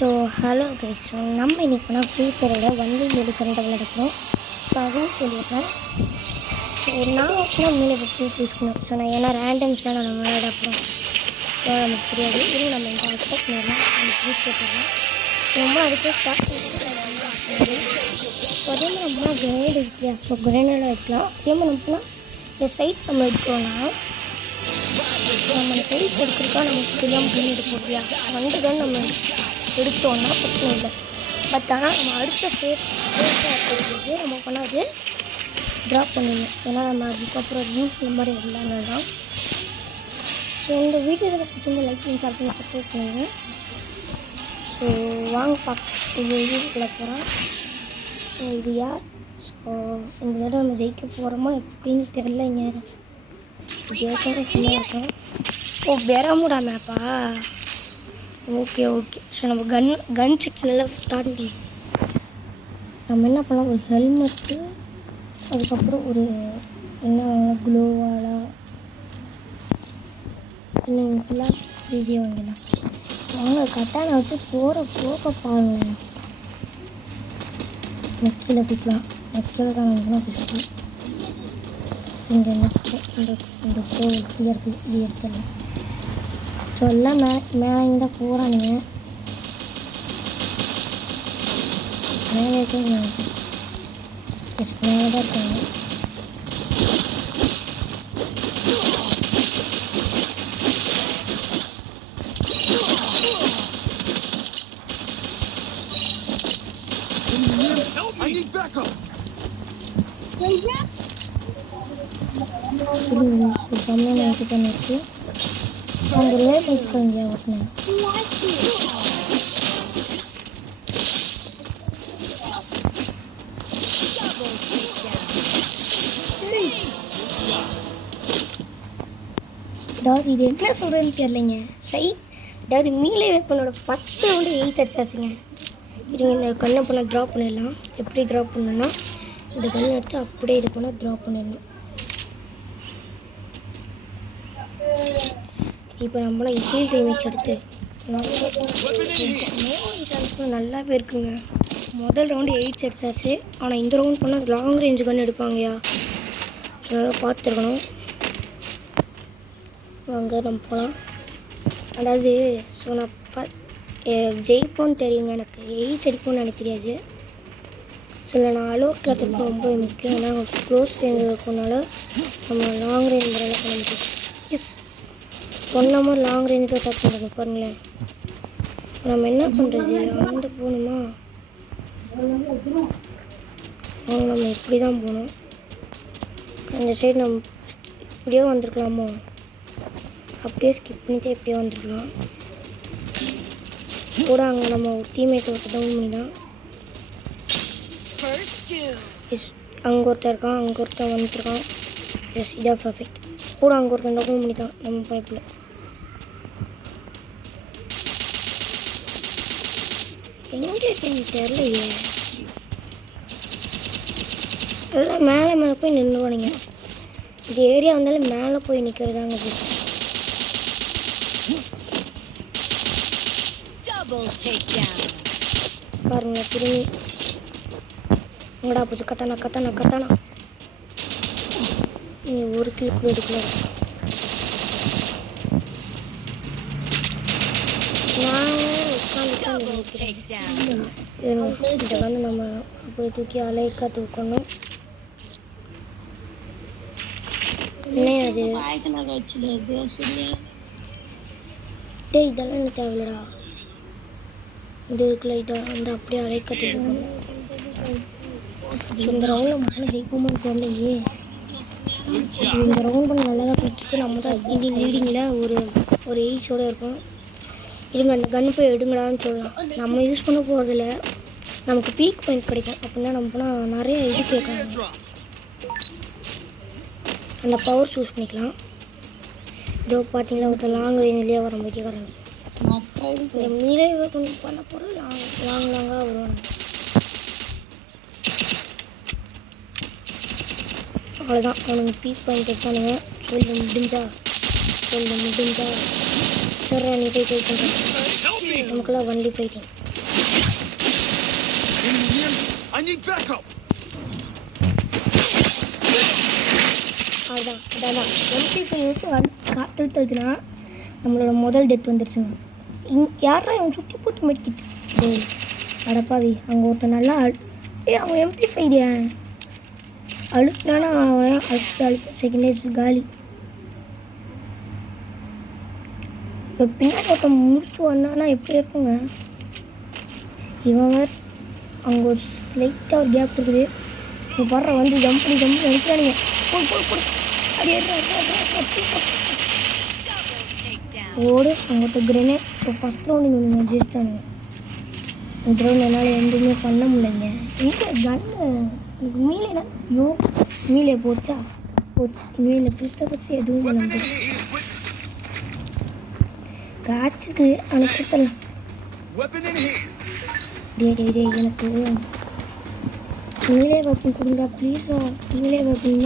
So hello guys. So நம்ம இன்றைக்கி பண்ணால் ஃப்ரீ ஃபயரோட வண்டி மூடி சண்டை விளையாடுறோம். ஸோ அதுவும் சொல்லிடுறேன். ஸோ நான் ஓகேனா மேலே பற்றி யூஸ் பண்ணுவேன். ஸோ நான் ஏன்னா ரேண்டம்ஸ் தான் நம்ம விளையாட அப்புறம் ஸோ நமக்கு தெரியாது. இதுவும் நம்ம இங்கே அக்செப்ட் பண்ணிடலாம், நம்ம யூஸ் போட்டுடலாம். ஸோ நம்ம அதுக்கு ஸ்டார்ட் பண்ணிட்டு ஸோ அதே மாதிரி நம்மனா கிரேனேட் வைக்கலாம். ஸோ கிரேனேட் வைக்கலாம். அதே மாதிரி நம்மனா இந்த சைட் நம்ம எடுக்கிறோன்னா நம்ம சைட் எடுக்கிறதுக்கா நமக்கு தெரியாமல் கிரேனேட் போட்டியா வந்து தான் நம்ம எடுத்தோன்னா பிரச்சனை இல்லை. பட் ஆனால் நம்ம அடுத்த சேஃபாக இருக்கிறது நம்ம பண்ணாது ட்ராப் பண்ணிடணும். ஏன்னா நம்ம அதுக்கப்புறம் யூஸ் இந்த மாதிரி எல்லாமே தான். ஸோ இந்த வீடியோவில் பிடிச்சிருந்த லைக் பண்ணி ஷேர் பண்ணி சப்ஸ்கிரைப் பண்ணுங்க. ஸோ வாங்க பார்க்க வீடியோக்குள்ளே போகிறோம். ஸோ இது யார்? ஸோ இந்த தடவை நம்ம ஜெயிக்க போகிறோமோ எப்படின்னு தெரிலங்க. ஜெயிக்க சும்மா இருக்கோம். ஓ பெரமுடா மேப்பா. Okay okay. ஸோ நம்ம கன் செக்ஷனில் ஸ்டார்ட் பண்ணி நம்ம என்ன பண்ணலாம், ஒரு ஹெல்மெட்டு, அதுக்கப்புறம் ஒரு என்ன க்ளோவாலா இன்னும் ஃபுல்லாக ஈஸியாக வந்துடலாம். வாங்க கட்டான வச்சு போக பாருங்களேன். நெக்கில் பிடிக்கலாம். நெக்கில் தான் நம்ம பிடிச்சி இந்த நெக்கு இந்த கோவில் இங்கே இருக்குது. இது எடுத்துடலாம். ஸோ எல்லாம் மேலே இங்கே தான் போகிறானுங்க. மேலே இருக்காங்க, மேலே தான் இருக்காங்க. செம்மையாக நினைச்சு பண்ணிருக்கு. அவங்க லேட் வச்சுருக்காங்க ஒருத்தனை. அதாவது இது என்ன சொல்கிறதுன்னு தெரியலைங்க. அதாவது மீளே வெப்பனோட ஃபஸ்ட்டு வந்து 8 அடிச்சாச்சுங்க. இருங்க இந்த கண்ணை பண்ண ட்ராப் பண்ணிடலாம். எப்படி ட்ராப் பண்ணணும்னா இந்த கண்ணை எடுத்து அப்படியே இது பண்ணால் ட்ராப் பண்ணிடணும். இப்போ நம்மளாம் இசைல் ரீமிக்ஸ் எடுத்து நல்லாவே இருக்குங்க. முதல் ரவுண்டு 8 அடிச்சாச்சு. ஆனால் இந்த ரவுண்ட் பண்ணால் லாங் ரேஞ்சு கன்று எடுப்பாங்கயா. நல்லா பார்த்துருக்கணும். வாங்க நம்ம போகலாம். அதாவது ஸோ நான் ஜெயிப்போன்னு தெரியுங்க. எனக்கு 8 அடிப்போன்னு எனக்கு தெரியாது. ஸோ நான் அலோக் கற்றுக்கு ரொம்ப முக்கியம். ஏன்னா க்ளோஸ் ரேஞ்ச் இருக்கனால நம்ம லாங் ரேஞ்ச் அளவுக்கு பண்ண முடியும். சொன்ன மாதிரி லாங் ரேஞ்சுக்கு அட்டாக் பண்ணுறது பாருங்களேன். நம்ம என்ன பண்ணுறது, அங்கே போகணுமா? நம்ம இப்படி தான் போகணும். அந்த சைடு நம்ம இப்படியே வந்திருக்கலாமோ, அப்படியே ஸ்கிப் பண்ணிட்டு எப்படியே வந்துருக்கலாம். கூட அங்கே நம்ம டீம்மேட்டை ஒருத்தர் டவுன் பண்ணிடலாம். அங்கே ஒருத்தர் இருக்கான், அங்கே ஒருத்தன் வந்துருக்கான். எஸ் இதாக பர்ஃபெக்ட். கூட அங்கே ஒருத்தன் டவுன் பண்ணிட்டான் நம்ம பைப்பில். எங்கே இருக்கேன்னு தெரியலையே. எல்லாம் மேலே போய் நின்றுவானுங்க. இந்த ஏரியா வந்தாலும் மேலே போய் நிற்கிறதாங்க. பாருங்க திரும்பி உங்கடா போச்சு. கத்தானா நீ ஒரு கிலோ கூட எடுக்கல. இதை வந்து நம்ம அப்படி தூக்கி அலைக்கா தூக்கணும். அது டே இதெல்லாம் என்ன தேவையில்லடா. இது இருக்குல்ல, இதை வந்து அப்படியே அலைக்கா தூக்கணும். இந்த ரவுண்டில் மட்டும் ஜெயிப்போமான்னு தெரியலையே. இந்த ரவுண்ட் பண்ண நல்லா தான் பிடிச்சிருக்கு. நம்ம தான் இந்தியன் லீடிங்கில் ஒரு 8 இருக்கும். இருங்க அந்த கன்று போய் எடுங்கடான்னு சொல்லலாம். நம்ம யூஸ் பண்ண போகிறதில்ல, நமக்கு பீக் பாயிண்ட் கிடைக்கும். அப்படின்னா நம்ம போனால் நிறைய இது கேட்கலாம். அந்த பவர் சூஸ் பண்ணிக்கலாம். இதோ பார்த்தீங்களா ஒருத்தர் லாங் ரேஞ்சிலேயே வர முடியாது. இந்த மீறே கொஞ்சம் பண்ண போகிறோம். லாங்காக வருவாங்க. அவ்வளோதான், அவனுக்கு பீக் பாயிண்ட் எடுத்தானுங்க. சொல்லு முடிஞ்சா சரி நீ போய் பண்ணுறேன். நமக்குலாம் ஒன்லி ஃபைட்டிங். அதான் MP5 காத்தில் தடுத்துனா நம்மளோட முதல் டெத் வந்துருச்சுங்க. யாரா இவன் சுற்றி போட்டு மெடிக்கிட்டு அடப்பாவி. அங்கே ஒருத்தர் நல்லா அவன் MP5 அழுத்தானா அவன் அழுத்த செகண்ட் காலி. இப்போ பின்னாடி ஒருத்தன் முடிச்சுட்டு வந்தானா எப்படி இருக்குங்க. இவன் வேறு அங்கே ஒரு லைட்டாக ஒரு கேப் இருக்குது. இப்போ பாடுற வந்து ஜம்ப் பண்ணி அடிக்கிறானுங்க. அப்படியே ஓடு அவங்கள்ட்ட கிரனேட். இப்போ ஃபஸ்ட் ரவுண்டிங் ஒன்று ஜெயிச்சிட்டானுங்க. இந்த ரவுண்ட் என்னால் எதுவுமே பண்ண முடியலைங்க. எங்கே கன்னு எனக்கு மீலே ஐயோ மீலே போச்சு. மீலை பிடிச்ச வச்சு எதுவும் பண்ண முடியாது. காய்ச்சிருக்கு ஆனால் கொடுத்தலாம். டே எனக்கு மீலே வெப்பன் கொடுங்க ப்ளீஸா. மீலே வெப்பன்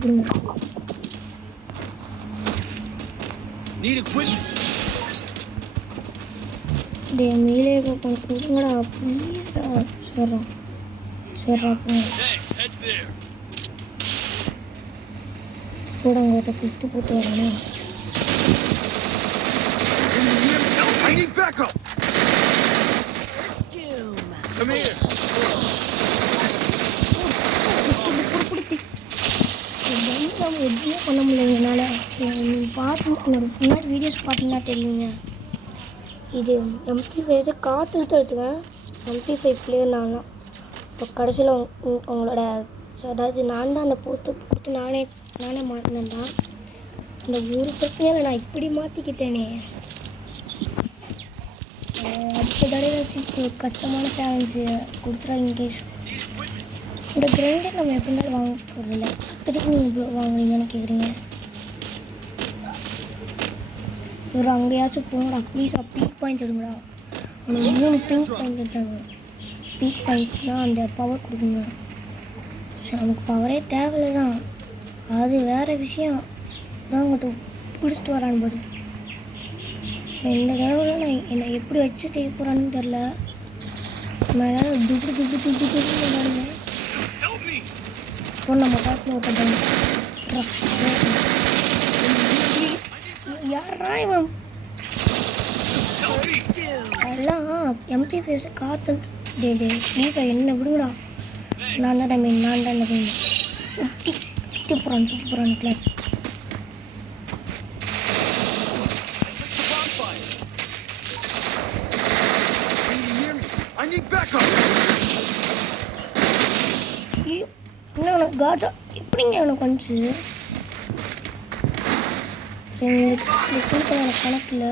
கொடுங்க. டே மீலே வெப்பன் கொடுங்கடா ப்ளீஸா. சொல்கிறா கூட உங்கள்கிட்ட பிஸ்ட்டு போட்டு வரணும். எதுவுமே பண்ண முடியல என்னால். என்னோட முன்னாடி வீடியோஸ் பார்த்தீங்கன்னா தெரியுங்க. இது MP5 காற்று தடுத்துவேன். MP5 பிளேயர் நான் தான். இப்போ கடைசியில் உங்களோட அதாவது நான் தான் அந்த போஸ்ட்டு கொடுத்து நானே மாற்றினேன் தான். இந்த ஒரு பிரச்சனையில் நான் இப்படி மாற்றிக்கிட்டேனே. அடுத்த தடவை வச்சு கஷ்டமான சேலஞ்சு கொடுத்துறா. இன்கேஸ் இந்த கிரைண்டை நம்ம எப்படி இருந்தாலும் வாங்க போகிறதில்ல. எதுக்கு நீங்கள் இவ்வளோ வாங்குறீங்கன்னு கேட்குறீங்க. ஒரு அங்கேயாச்சும் போங்கடா ப்ளீஸா. Peak point எடுங்கடா. உனக்கு 3 பீக் பாயிண்ட் எடுத்தாங்க. பீக் பாயிண்ட்னால் அந்த பவர் கொடுக்குங்க. சரி நமக்கு பவரே தேவையில்லை தான். அது வேறு விஷயம் தான். உங்கள்கிட்ட பிடிச்சிட்டு வரான்னு பாரு. ஸோ இந்த தடவை நான் என்னை எப்படி வச்சு செய்ய போகிறான்னு தெரில. நம்ம எல்லோரும் துப்பு பாருங்க. இப்போ நம்ம காட்டில் ஒருத்தன் யாரா இவன் அதெல்லாம் MP5 காற்று. டே நீக்கா என்ன விடுங்கடா. நான் தான் சுற்றி போகிறான் கிளாஸ். என்ன உனக்கு காஜா எப்படிங்க எனக்கு வந்துச்சு. சரி கொடுத்த எனக்கு கணக்கில்.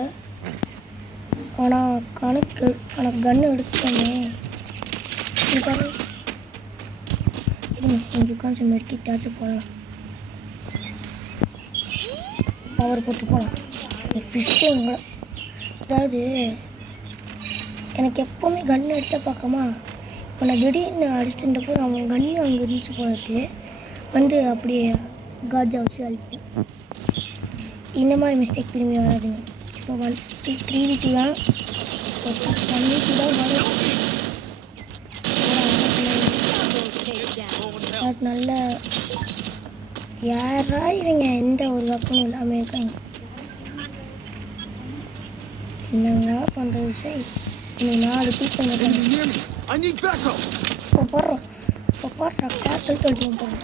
ஆனால் கணக்கு கன்று எடுத்தோமே. இருங்க கொஞ்சம் உட்காந்து மெடிக்கிட்டாச்சும் போடலாம். பவர் போட்டு போகலாம். ஃபிஸ்ட்டு உங்களை அதாவது எனக்கு எப்போவுமே கன்று எடுத்த பார்க்கமா. இப்போ நான் திடீர்னு அடிச்சுட்டு போது அவன் கன்று அங்கே இருந்துச்சு போல இருக்கு. வந்து அப்படியே காஜா வச்சு அழித்து. இந்த மாதிரி மிஸ்டேக் திரும்பி வராதுங்க. இப்போ 3v2 தான். 1v2 தான் வரும். அது நல்ல யாரா இவங்க எந்த ஒரு வெப்பனும் இல்லாமல் இருக்காங்க. என்னங்க பண்ணுறது சரி. நான் அது பீக் பண்ணிட்டேன். இப்போ போடுறா காற்று தொட்டு போடுறேன்.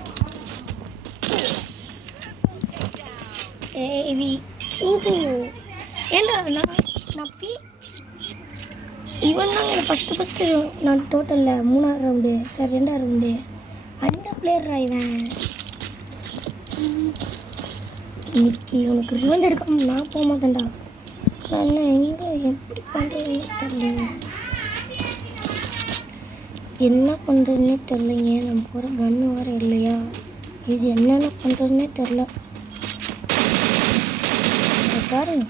ஏவி ஊது ஏண்டா நான் இவன் தான் எனக்கு ஃபஸ்ட்டு நான் டோட்டலில் 3ஆவது ரவுண்டு சார் 2ஆவது ரவுண்டு அந்த பிளேயரா இவன். இன்னைக்கு இவனுக்கு ரிவெஞ்ச் எடுக்காம நான் போக மாட்டேன்டா. நான் எங்கே எப்படி பண்ணுறதுன்னு தெரியல. என்ன பண்ணுறதுன்னே தெரிலைங்க. நமக்கு ஒரு கன்று வேறு இல்லையா. இது என்னென்ன பண்ணுறதுன்னே தெரில. பாருங்க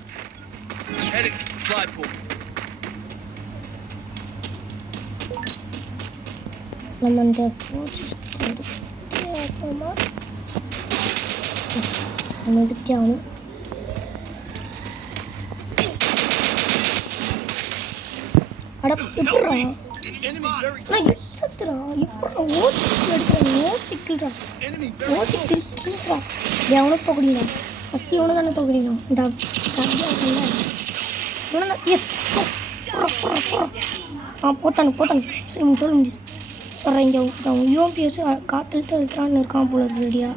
நம்ம இந்த எடுத்தாலும் அட எப்படா நான் எச்சத்துறா இப்போ ஓசிக்கிள் எடுக்கிறேன் ஓசிக்கிள்றா ஓசிக்கிள்றா எவனோ தொகுடிங்க ஃபஸ்ட்டு இவனு தானே தொகுடிங்க இந்த இவனை எஸ் போட்டானு சொல்ல முடியும் சொல்கிறேன் இங்கே யூபிஎஸ் காற்றுட்டு அழுத்துறான்னு இருக்கான் போல இருக்கு ரெடியா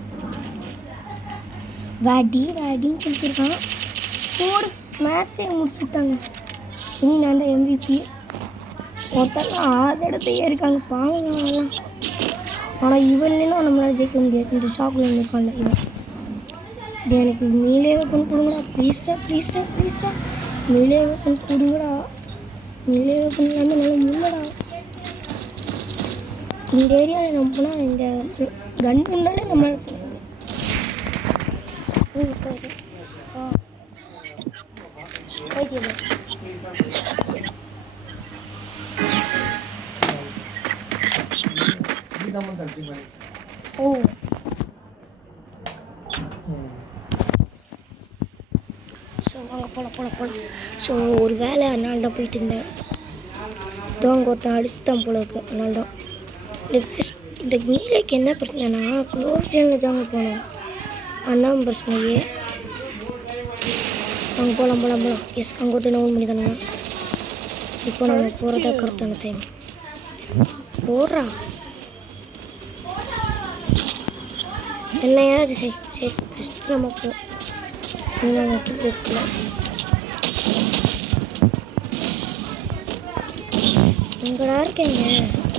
வேடின்னு சொல்லிட்டுருக்கான் போடு மேட்சே முடிச்சுட்டாங்க இனி நான் தான் MVP ஒருத்தங்க 6 இடத்தையே இருக்காங்க பாவம் ஆனால் இவன்லாம் நம்மளால் ஜெயிக்க முடியாது இந்த ஷாப்பில் இருந்திருக்கான்ல இவன் எனக்கு மீலே வெப்பன் கொடுங்கடா ப்ளீஸ்டா மீலே வெப்பன் கொடுங்கடா மீலே வெப்பன் இல்லாமல் நல்லா முள்ளடா இந்த ஏரியாவில் நம்ம போனால் இந்த கன் இருந்தாலே நம்மளால் ஓ ஸோ வாங்க போகலாம் ஸோ ஒரு வேலை அதனால தான் போயிட்டு இருந்தேன் அங்கே ஒருத்தன் அடிச்சுட்டான் போல இருக்கு அதனால தான் இந்த மீலைக்கு என்ன பிரச்சனைனா க்ளோஸ் டைமில் தாங்க போனோம் அதான் பிரச்சனையே அங்கே போகலாம் எஸ் அங்கே ஒருத்தர் நோன் பண்ணி தானுங்க இப்போ நாங்கள் போகிறதா கரெக்டான டைம் போடுறா என்னையா இது சரி ஃபஸ்ட்டு நம்ம இருக்கலாம் எங்கடா இருக்கீங்க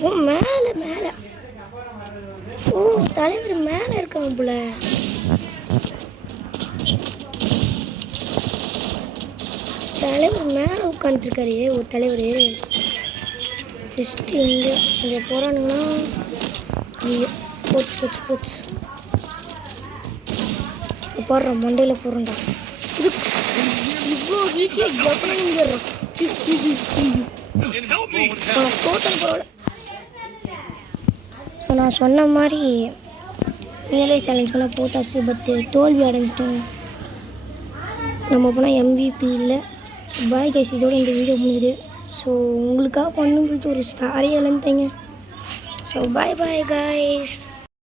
ஓ மேலே ஓ தலைவர் மேலே இருக்காங்க போல தலைவர் மேலே உட்காந்துருக்காரு ஒரு தலைவர் ஃபஸ்ட்டு இங்கே போகிறானுங்கன்னா போச்சு போடுற மண்டையில் போடுறேன்டா இது இவ்வளோ ஈஸியாக டோட்டல் பரவாயில்ல ஸோ நான் சொன்ன மாதிரி மேலே சேலஞ்ச் பண்ணால் போட்டாச்சு பட் தோல்வி அடைஞ்சிட்டோம் நம்ம போனால் MVP இல்லை பாய் கைஸ் இதோட இந்த வீடியோ முடியுது ஸோ உங்களுக்காக பண்ணணும்னு சொல்லிட்டு ஒரு ஸ்டாரே இழந்தேங்க ஸோ பாய் கைஸ்